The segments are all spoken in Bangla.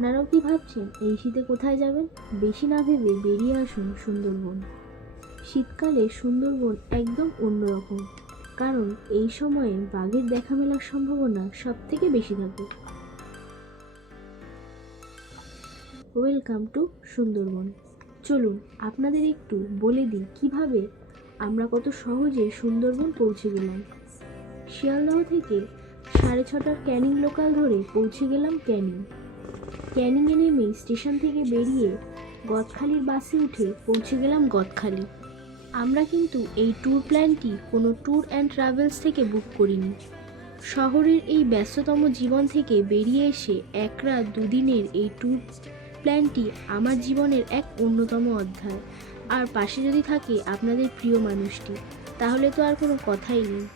আপনারাও কি ভাবছেন এই শীতে কোথায় যাবেন? বেশি না ভেবে বেরিয়ে আসুন সুন্দরবন। শীতকালে সুন্দরবন একদম অন্যরকম, কারণ এই সময়ে বাঘের দেখা মেলার সম্ভাবনা সব থেকে বেশি থাকে। Welcome to Sundarban. চলুন আপনাদের একটু বলে দিই কিভাবে আমরা কত সহজে সুন্দরবন পৌঁছে গেলাম। শিয়ালদহ থেকে 6:30টার ক্যানিং লোকাল ধরে পৌঁছে গেলাম ক্যানিংয়ে নেমে স্টেশন থেকে বেরিয়ে গদখালির বাসে উঠে পৌঁছে গেলাম গদখালি। আমরা কিন্তু এই ট্যুর প্ল্যানটি কোনো ট্যুর অ্যান্ড ট্রাভেলস থেকে বুক করিনি। শহরের এই ব্যস্ততম জীবন থেকে বেরিয়ে এসে এক রাত দুদিনের এই ট্যুর প্ল্যানটি আমার জীবনের এক অন্যতম অধ্যায়। আর পাশে যদি থাকে আপনাদের প্রিয় মানুষটি, তাহলে তো আর কোনো কথাই নেই।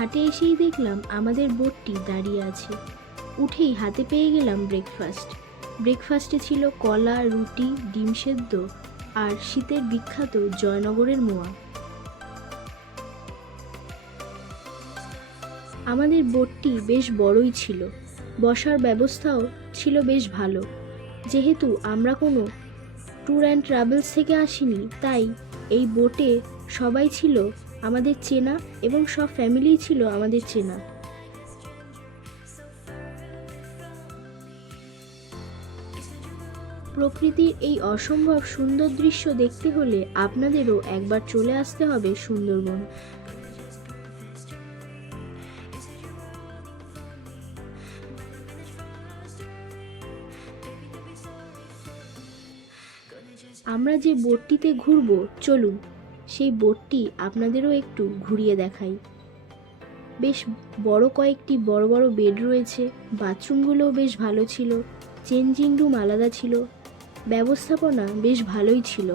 ঘাটে এসেই দেখলাম আমাদের বোটটি দাঁড়িয়ে আছে। উঠেই হাতে পেয়ে গেলাম ব্রেকফাস্টে ছিল কলা, রুটি, ডিম সেদ্ধ আর শীতের বিখ্যাত জয়নগরের মোয়া। আমাদের বোটটি বেশ বড়ই ছিল, বসার ব্যবস্থাও ছিল বেশ ভালো। যেহেতু আমরা কোনো ট্যুর অ্যান্ড ট্রাভেলস থেকে আসিনি, তাই এই বোটে সবাই ছিল আমাদের চেনা এবং সব ফ্যামিলি ছিল আমাদের চেনা। প্রকৃতির এই অসম্ভব সুন্দর দৃশ্য দেখতে হলে আপনাদেরও একবার চলে আসতে হবে সুন্দরবন। আমরা যে বোটটিতে ঘুরবো, চলুন সেই বোটটি আপনাদেরও একটু ঘুরিয়ে দেখাই। বেশ কয়েকটি বড় বড় বেড রয়েছে, বাথরুমগুলোও বেশ ভালো ছিল, চেঞ্জিং রুম আলাদা ছিল, ব্যবস্থাপনা বেশ ভালোই ছিল।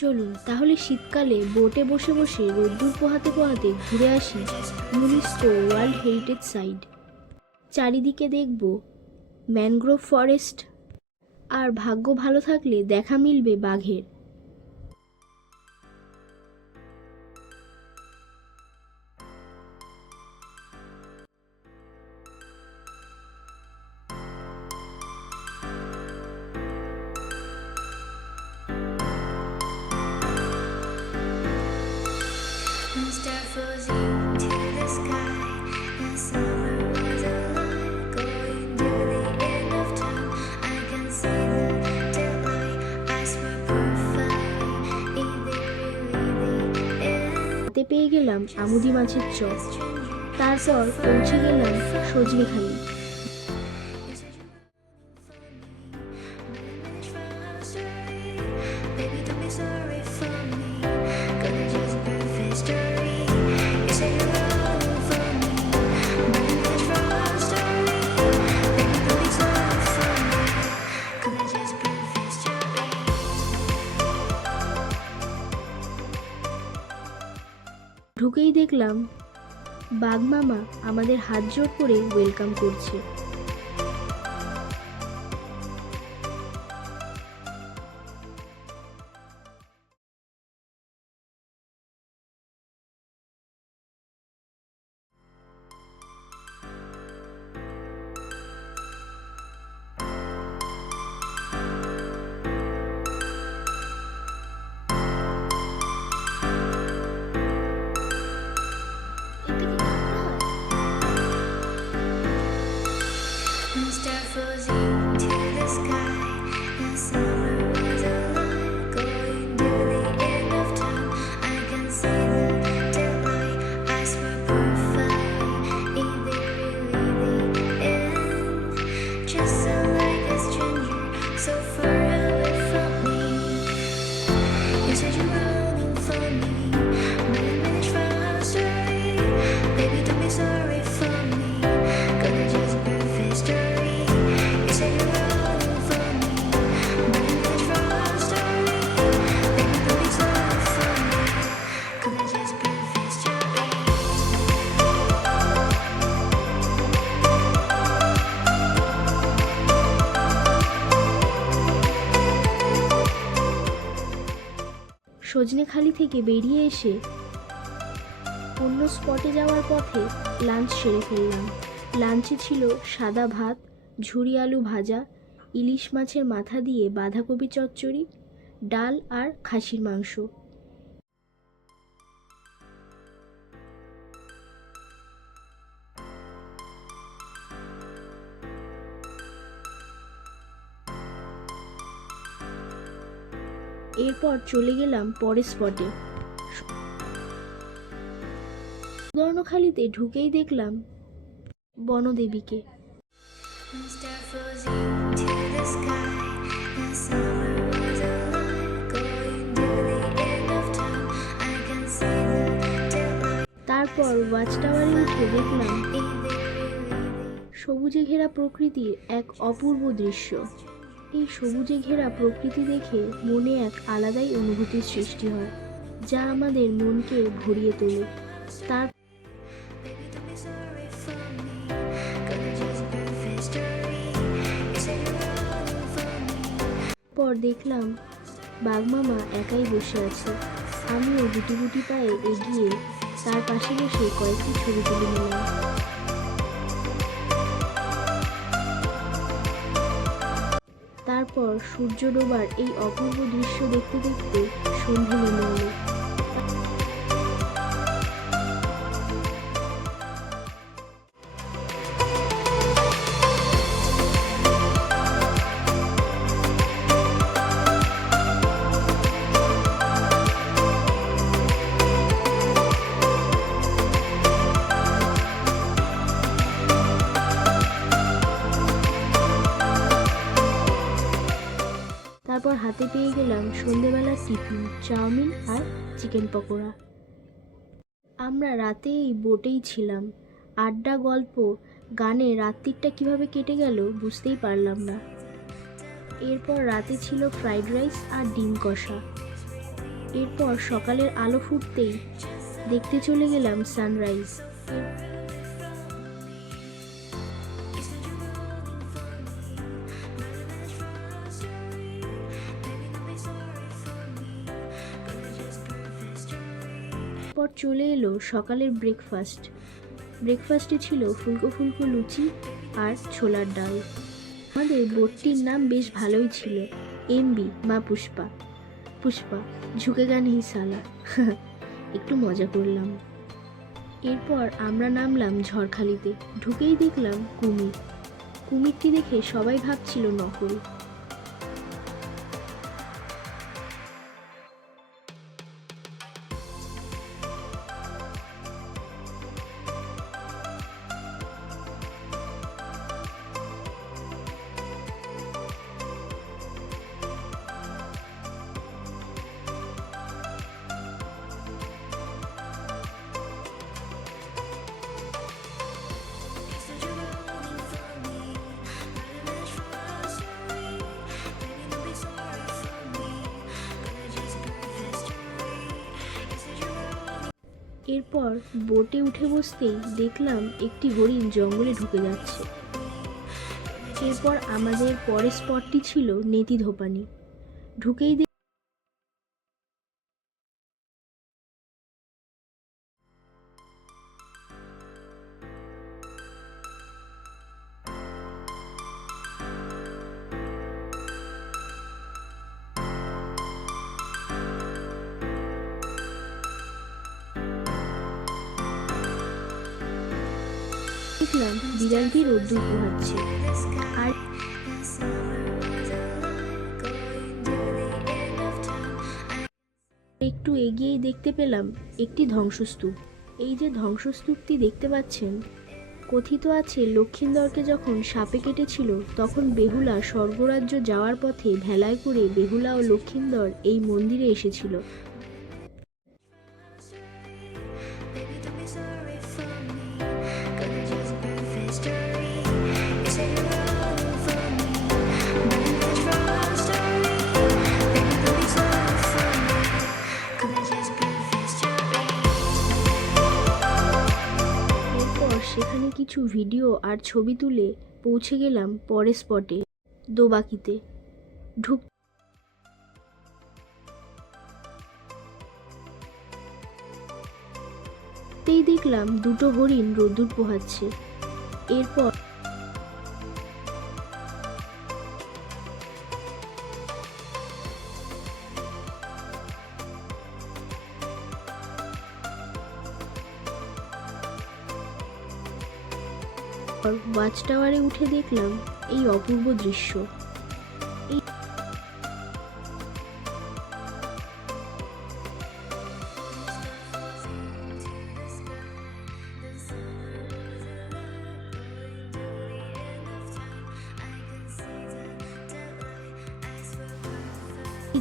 চলুন তাহলে শীতকালে বোটে বসে বসে রোদ্দুর পোহাতে পোহাতে ঘুরে আসি ইউনেস্কো ওয়ার্ল্ড হেরিটেজ সাইট। চারিদিকে দেখব ম্যানগ্রোভ ফরেস্ট, আর ভাগ্য ভালো থাকলে দেখা মিলবে বাঘের। হাতে পেয়ে গেলাম আমুদি মাছের চপ, তারপর পৌঁছে গেলাম সজনেখালি। ঢুকেই দেখলাম বাঘ মামা আমাদের হাত জোড় করে ওয়েলকাম করছে। Baby, don't be sorry for me. Gonna just prove history. You say you're rolling for me, but in the true story. Baby, don't be sorry for me. Gonna just prove history. Sajnekhali থেকে বেরিয়ে এসে অন্য স্পটে যাওয়ার পথে লাঞ্চ সেরে ফেললাম। লাঞ্চে ছিল সাদা ভাত, ঝুরি আলু ভাজা, ইলিশ মাছের মাথা দিয়ে বাঁধাকপি চচ্চড়ি, ডাল আর খাসির মাংস। এরপর চলে গেলাম পরের স্পটে। সুবর্ণখালিতে ঢুকেই দেখলাম বনদেবীকে। Star flows into the sky. The summer was alive, going to the end of time. I can see the daylight. তারপর ওয়াচ টাওয়ারে উঠে দেখলাম Is there really সবুজে ঘেরা প্রকৃতির এক অপূর্ব দৃশ্য। এই সবুজে ঘেরা প্রকৃতি দেখে মনে এক আলাদাই অনুভূতির সৃষ্টি হয়, যা আমাদের মনকে ভরিয়ে তোলে। তারপর Baby, don't be sorry for me. Gonna just prove history. You say you're rolling for me. দেখলাম বাঘমামা একাই বসে আছে। আমিও গুটি গুটি পায়ে এগিয়ে তার পাশে বসে কয়েকটি ছবি তুলে নিলাম। তারপর সূর্য ডোবার এই অপূর্ব দৃশ্য দেখতে দেখতে সন্ধে নেমে এলো। তারপর হাতে পেয়ে গেলাম সন্ধেবেলার টিফিন, চাউমিন আর চিকেন পকোড়া। আমরা রাতে এই বোটেই ছিলাম। আড্ডা, গল্প, গানে রাত্রিটা কিভাবে কেটে গেল বুঝতেই পারলাম না। এরপর রাতে ছিল ফ্রাইড রাইস আর ডিম কষা। এরপর সকালের আলো ফুটতেই দেখতে চলে গেলাম সানরাইজ। পর চলে এলো সকালের ব্রেকফাস্টে ছিল ফুলকো ফুলকো লুচি আর ছোলার ডাল। আমাদের বোটটির নাম বেশ ভালোই ছিল, এমবি মা পুষ্পা ঝুঁকেগা নেই সালা। একটু মজা করলাম। এরপর আমরা নামলাম ঝড়খালিতে। ঢুকেই দেখলাম কুমিরটি দেখে সবাই ভাবছিল নকল। এরপর বোটে উঠে বসতেই দেখলাম একটি হরিণ জঙ্গলে ঢুকে যাচ্ছে। এরপর আমাদের পরের স্পটটি ছিল নেতিধোপানি। ঢুকেই দেখলাম বিড়ালটি রোদ্দুর পোহাচ্ছে। আর একটু এগিয়েই দেখতে পেলাম একটি ধ্বংসস্তূপ। এই যে ধ্বংসস্তূপটি দেখতে পাচ্ছেন, কথিত আছে লক্ষিন্দরকে যখন সাপে কেটেছিল তখন বেহুলা স্বর্গরাজ্য যাওয়ার পথে ভেলায় করে বেহুলা ও লক্ষিন্দর এই মন্দিরে এসেছিল। Baby, don't be sorry for me. সেখানে কিছু ভিডিও আর ছবি তুলে পৌঁছে গেলাম পরের স্পটে, দোবাকিতে। ঢুকতেই দেখলাম দুটো হরিণ রোদ্দুর পোহাচ্ছে। এরপর ওয়াচ টাওয়ারে উঠে দেখলাম এই অপূর্ব দৃশ্য। এই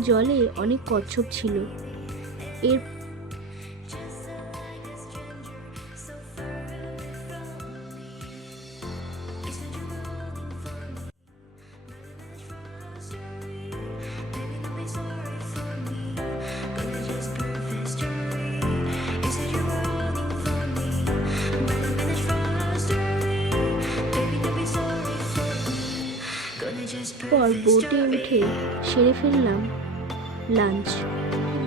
জলে অনেক কচ্ছপ ছিল। এর পর বোটে উঠে সেরে ফেললাম লাঞ্চ।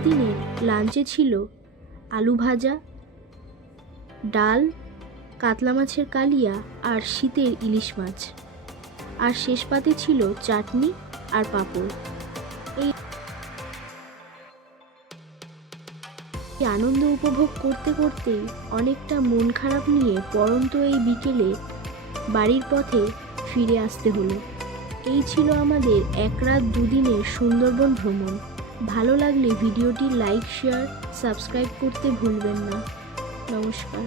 দিনের লাঞ্চে ছিল আলু ভাজা, ডাল, কাতলা মাছের কালিয়া আর শীতের ইলিশ মাছ, আর শেষ পাতে ছিল চাটনি আর পাঁপড়। এই আনন্দ উপভোগ করতে করতেই অনেকটা মন খারাপ নিয়ে পড়ন্ত এই বিকেলে বাড়ির পথে ফিরে আসতে হলো। এই ছিল আমাদের 1 রাত 2 দিনের সুন্দরবন ভ্রমণ। ভালো লাগলে ভিডিওটি লাইক, শেয়ার, সাবস্ক্রাইব করতে ভুলবেন না। নমস্কার।